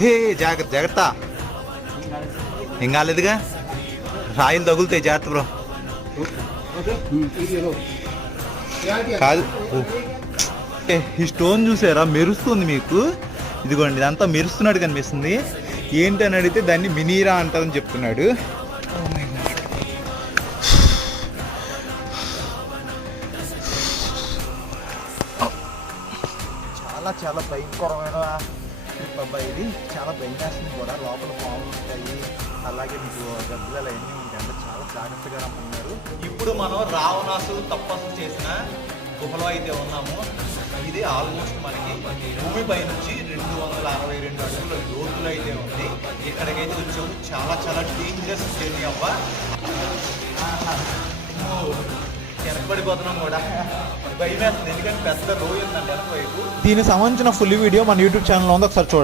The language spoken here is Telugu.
హే జాగ్రత్త జాగ్రత్త, ఏం కాలేదుగా, రాయిలు తగులుతాయి, జాగ్రత్త బ్రో. కాదు, ఈ స్టోన్ చూసారా, మెరుస్తుంది మీకు. ఇదిగోండి, ఇదంతా మెరుస్తున్నట్టు కనిపిస్తుంది. ఏంటి అని అడిగితే దాన్ని మినీరా అంటారని చెప్తున్నాడు. చాలా చాలా భయంకరమైన అబ్బాయి, ఇది చాలా భయం వేస్తుంది కూడా. లోపల పాములు ఉంటాయి, అలాగే మీకు గబ్బులు అవన్నీ ఉంటాయి, అంటే చాలా జాగ్రత్తగా రమ్మన్నారు. ఇప్పుడు మనం రావణాసుడు తపస్సు చేసిన గుహలో అయితే ఉన్నాము. ఇది ఆల్మోస్ట్ మనకి భూమిపై నుంచి 262 అడుగుల లోతులు అయితే ఉంది. ఇక్కడికైతే వచ్చాము. చాలా చాలా డేంజరస్ జర్నీ అవ్వ. వెనకబడిపోతున్నాం కూడా, భయం వేస్తుంది, ఎందుకంటే పెద్ద లోయ ఉందండి వెనక వైపు. దీనికి సంబంధించిన ఫుల్ వీడియో మన యూట్యూబ్ ఛానల్లో ఉంది, ఒకసారి చూడండి.